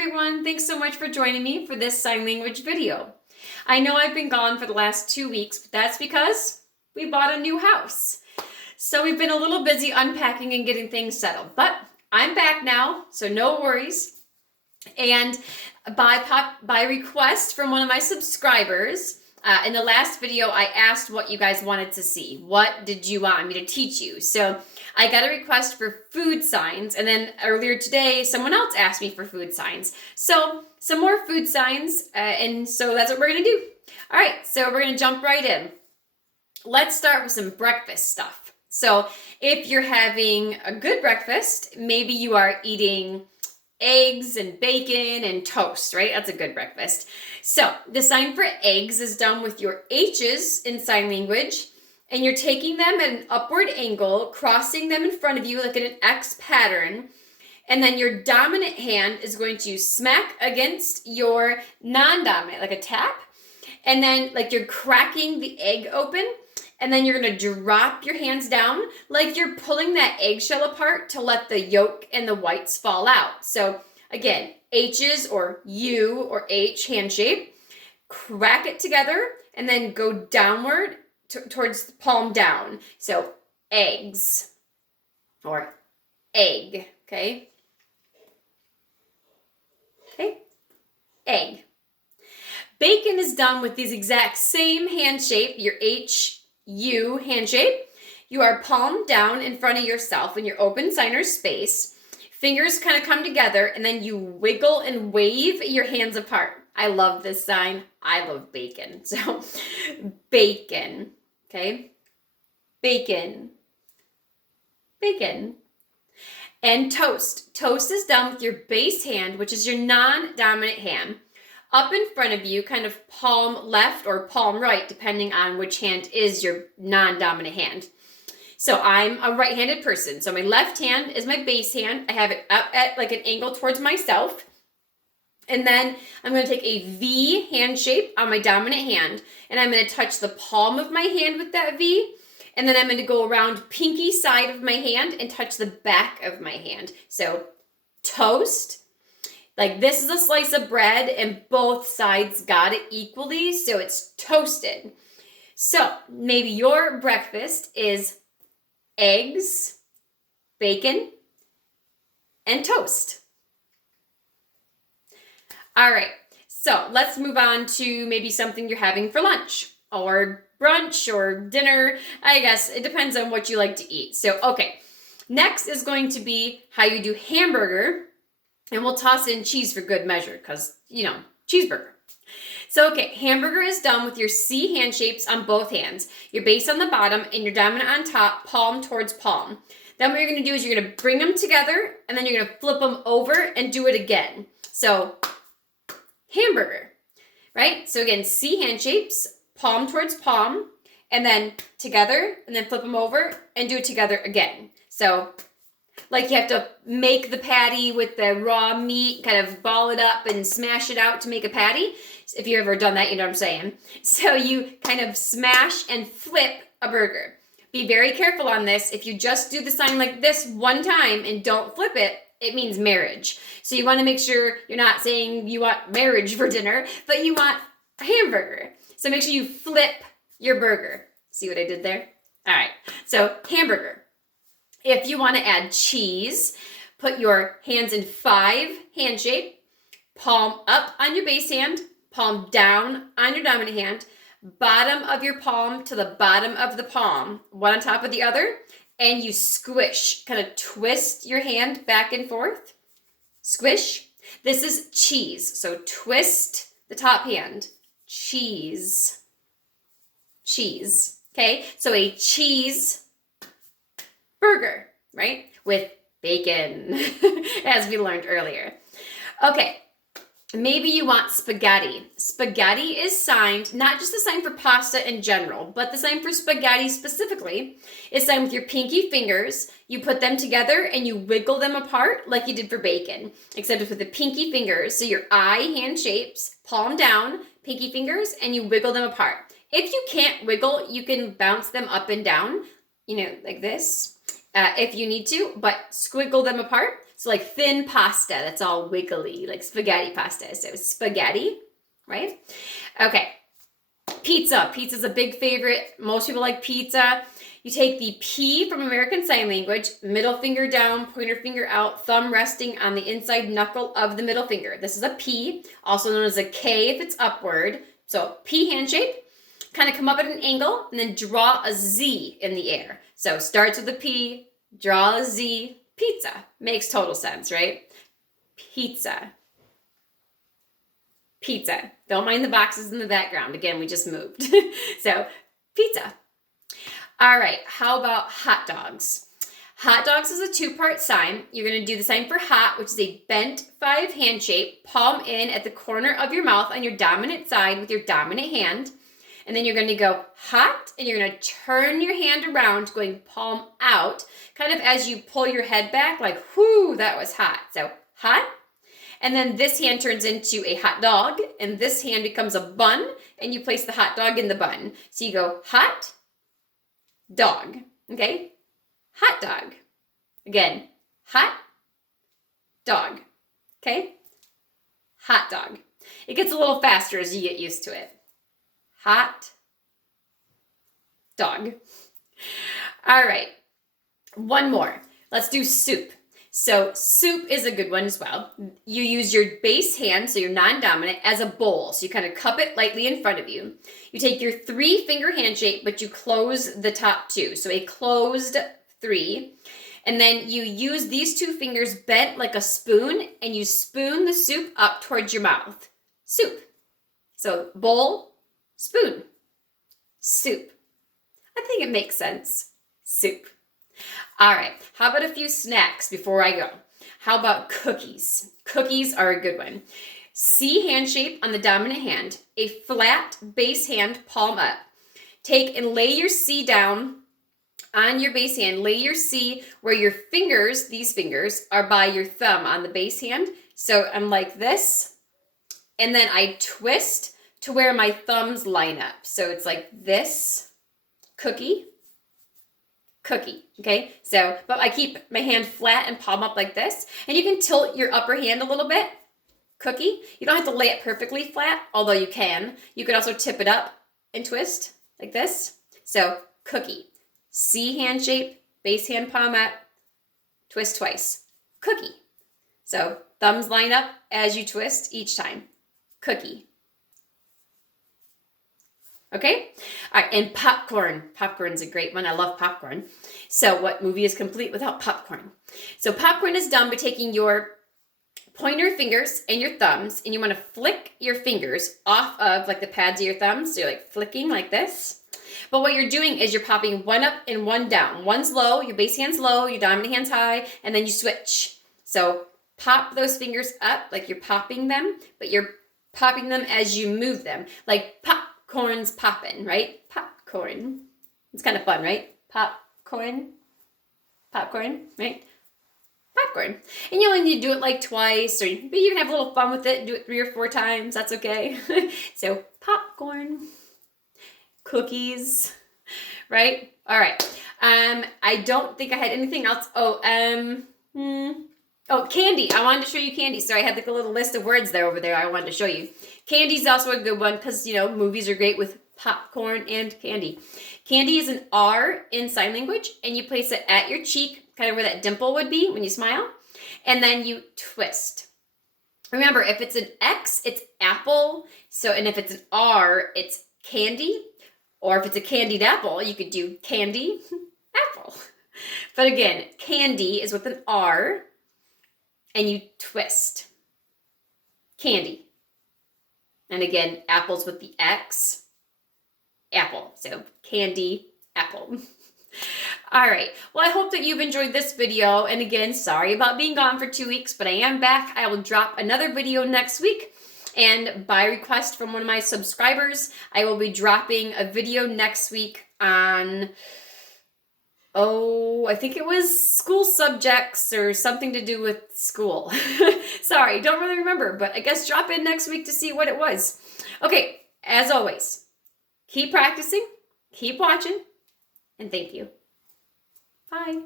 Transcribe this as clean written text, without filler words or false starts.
everyone, thanks so much for joining me for this sign language video. I know I've been gone for the last 2 weeks, but that's because we bought a new house. So we've been a little busy unpacking and getting things settled, but I'm back now, so no worries. And by request from one of my subscribers, in the last video, I asked what you guys wanted to see. What did you want me to teach you? So I got a request for food signs, and then earlier today, someone else asked me for food signs. So some more food signs, and so that's what we're gonna do. All right, so we're gonna jump right in. Let's start with some breakfast stuff. So if you're having a good breakfast, maybe you are eating eggs and bacon and toast, right? That's a good breakfast. So the sign for eggs is done with your H's in sign language, and you're taking them at an upward angle, crossing them in front of you like in an X pattern, and then your dominant hand is going to smack against your non-dominant, like a tap, and then like you're cracking the egg open, and then you're going to drop your hands down like you're pulling that eggshell apart to let the yolk and the whites fall out. So again, H's or U or H hand shape, crack it together and then go downward towards the palm down. So eggs or egg, okay? Okay, egg. Bacon is done with these exact same hand shape, your H-U hand shape. You are palm down in front of yourself in your open signer space. Fingers kind of come together, and then you wiggle and wave your hands apart. I love this sign. I love bacon. So bacon, okay? Bacon, bacon. And toast. Toast is done with your base hand, which is your non-dominant hand, up in front of you, kind of palm left or palm right, depending on which hand is your non-dominant hand. So I'm a right-handed person. So my left hand is my base hand. I have it up at like an angle towards myself. And then I'm going to take a V hand shape on my dominant hand, and I'm going to touch the palm of my hand with that V. And then I'm going to go around pinky side of my hand and touch the back of my hand. So toast. Like this is a slice of bread and both sides got it equally, so it's toasted. So maybe your breakfast is eggs, bacon, and toast. All right, so let's move on to maybe something you're having for lunch or brunch or dinner. I guess it depends on what you like to eat. So, okay, next is going to be how you do hamburger. And we'll toss in cheese for good measure because, you know, cheeseburger. So, okay, hamburger is done with your C hand shapes on both hands. Your base on the bottom and your dominant on top, palm towards palm. Then what you're going to do is you're going to bring them together and then you're going to flip them over and do it again. So, hamburger, right? So again, C hand shapes, palm towards palm, and then together, and then flip them over and do it together again. So, like you have to make the patty with the raw meat, kind of ball it up and smash it out to make a patty. If you've ever done that, you know what I'm saying. So you kind of smash and flip a burger. Be very careful on this. If you just do the sign like this one time and don't flip it, it means marriage. So you want to make sure you're not saying you want marriage for dinner, but you want a hamburger. So make sure you flip your burger. See what I did there? All right. So hamburger. If you want to add cheese, put your hands in 5 hand shape, palm up on your base hand, palm down on your dominant hand, bottom of your palm to the bottom of the palm, one on top of the other, and you squish, kind of twist your hand back and forth. Squish. This is cheese. So twist the top hand. Cheese. Cheese. Okay, so a cheese burger, right? With bacon, as we learned earlier. Okay, maybe you want spaghetti. Spaghetti is signed, not just the sign for pasta in general, but the sign for spaghetti specifically is signed with your pinky fingers. You put them together and you wiggle them apart like you did for bacon, except with the pinky fingers. So your I hand shapes, palm down, pinky fingers, and you wiggle them apart. If you can't wiggle, you can bounce them up and down, you know, like this. If you need to, but squiggle them apart. So like thin pasta that's all wiggly, like spaghetti pasta. So spaghetti, right? Okay. Pizza. Pizza's a big favorite. Most people like pizza. You take the P from American Sign Language, middle finger down, pointer finger out, thumb resting on the inside knuckle of the middle finger. This is a P, also known as a K if it's upward. So P hand shape. Kind of come up at an angle and then draw a Z in the air. So starts with a P, draw a Z, pizza. Makes total sense, right? Pizza. Pizza. Don't mind the boxes in the background. Again, we just moved. So, pizza. All right, how about hot dogs? Hot dogs is a two-part sign. You're going to do the sign for hot, which is a bent 5 hand shape, palm in at the corner of your mouth on your dominant side with your dominant hand. And then you're going to go hot, and you're going to turn your hand around, going palm out, kind of as you pull your head back, like, whoo, that was hot. So, hot. And then this hand turns into a hot dog, and this hand becomes a bun, and you place the hot dog in the bun. So you go hot, dog, okay? Hot dog. Again, hot, dog, okay? Hot dog. It gets a little faster as you get used to it. Hot, dog. All right, one more. Let's do soup. So soup is a good one as well. You use your base hand, so your non-dominant, as a bowl. So you kind of cup it lightly in front of you. You take your 3-finger hand shape, but you close the top 2. So a closed 3. And then you use these 2 fingers bent like a spoon, and you spoon the soup up towards your mouth. Soup. So bowl, spoon, soup. I think it makes sense. Soup. All right, how about a few snacks before I go? How about cookies? Cookies are a good one. C hand shape on the dominant hand, a flat base hand, palm up. Take and lay your C down on your base hand. Lay your C where your fingers, these fingers, are by your thumb on the base hand. So I'm like this, and then I twist to where my thumbs line up. So it's like this, cookie, okay? So, but I keep my hand flat and palm up like this, and you can tilt your upper hand a little bit, cookie. You don't have to lay it perfectly flat, although you can. You could also tip it up and twist like this. So, cookie. C hand shape, base hand palm up, twist twice, cookie. So, thumbs line up as you twist each time, cookie. Okay? All right, and popcorn. Popcorn's a great one. I love popcorn. So what movie is complete without popcorn? So popcorn is done by taking your pointer fingers and your thumbs, and you want to flick your fingers off of like the pads of your thumbs. So you're like flicking like this. But what you're doing is you're popping one up and one down. One's low, your base hand's low, your dominant hand's high, and then you switch. So pop those fingers up like you're popping them, but you're popping them as you move them. Like popcorn's popping, right? Popcorn. It's kind of fun, right? Popcorn, right? Popcorn. And you only need to do it like twice, but you can have a little fun with it and do it 3 or 4 times. That's okay. So popcorn, cookies, right? All right. I don't think I had anything else. Oh, candy. I wanted to show you candy. So I had like a little list of words there over there I wanted to show you. Candy is also a good one because, you know, movies are great with popcorn and candy. Candy is an R in sign language, and you place it at your cheek, kind of where that dimple would be when you smile, and then you twist. Remember, if it's an X, it's apple. So, and if it's an R, it's candy. Or if it's a candied apple, you could do candy, apple. But again, candy is with an R, and you twist. Candy. And again, apples with the X, apple. So candy, apple. All right. Well, I hope that you've enjoyed this video. And again, sorry about being gone for 2 weeks, but I am back. I will drop another video next week. And by request from one of my subscribers, I will be dropping a video next week on, I think it was school subjects or something to do with school. Sorry, don't really remember, but I guess drop in next week to see what it was. Okay, as always, keep practicing, keep watching, and thank you. Bye.